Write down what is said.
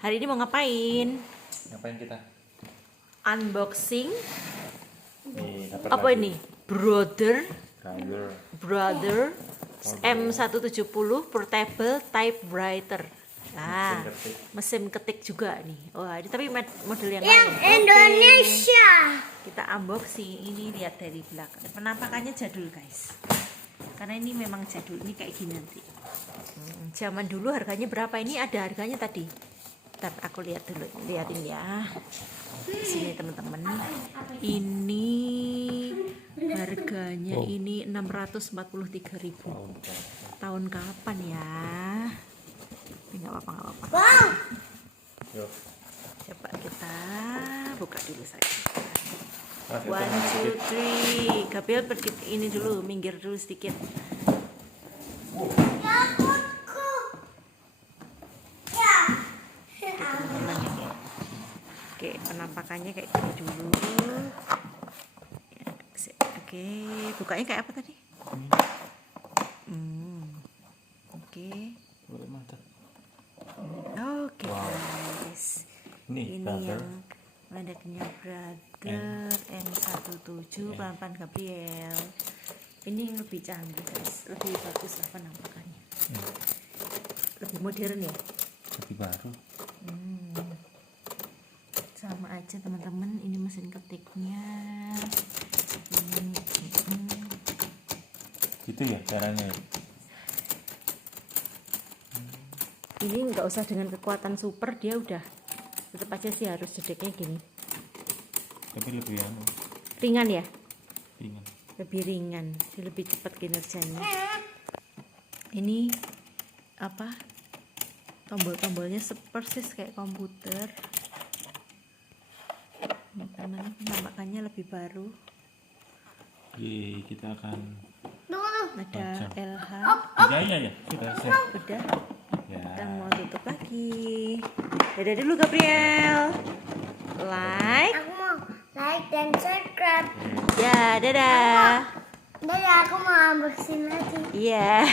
Hari ini mau ngapain? Ngapain kita? Unboxing. Dapat Apa lagi. ini? Brother Brother. M170 Portable Typewriter. Nah, Mesin ketik. mesin ketik juga nih. Wah, ini tapi model yang Yang lain. Oke. Indonesia. Kita unboxing. Ini lihat dari belakang. Penampakannya jadul, guys. Karena ini memang jadul. Ini kayak gini nanti. Zaman dulu harganya berapa? Ini ada harganya tadi. Ntar aku lihat dulu. Lihatin ya. Di sini teman-teman. Ini harganya ini 643.000. Tahun kapan ya? Tapi nggak apa-apa. Wow. Yuk. Coba kita buka dulu saja. Mas, 1, 2, 3. Gabriel pergi ini dulu, minggir dulu sedikit. Takutku. Ya. Oke, penampakannya kayak gini dulu. Oke, bukanya kayak apa tadi? Oke. Boleh mantap. Oke, Wow. guys. Ini Ini Brother. yang mereknya Brother M17 pelan-pelan Gabriel. Ini yang lebih canggih, guys. Lebih bagus lah penampakannya. Lebih modern ya. Lebih baru. Sama aja teman-teman, ini mesin ketiknya. Gitu ya caranya. Ini nggak usah dengan kekuatan super, dia udah tetap aja sih harus jedeknya gini. Tapi lebih Ringan ya, ringan. lebih ringan, dia lebih cepat kinerjanya. Ini apa? Tombol-tombolnya persis kayak komputer. Karena penampakannya lebih baru. Jadi kita akan Ada Baca. LH. ya. Sudah saya. Udah. Ya. Kita mau tutup lagi. Dadah dulu Gabriel. Like. Aku mau like dan subscribe. Ya, dadah. Dadah, aku mau unboxing lagi. Iya.